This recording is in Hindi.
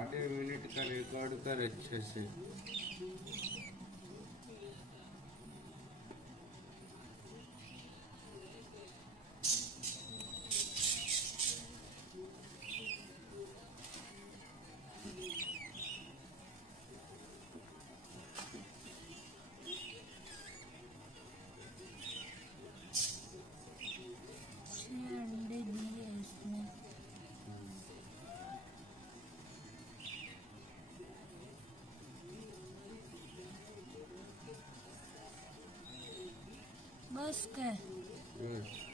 आधे मिनट का रिकॉर्ड कर अच्छे से। अंडे दिए इसमें। बस क्या? बस।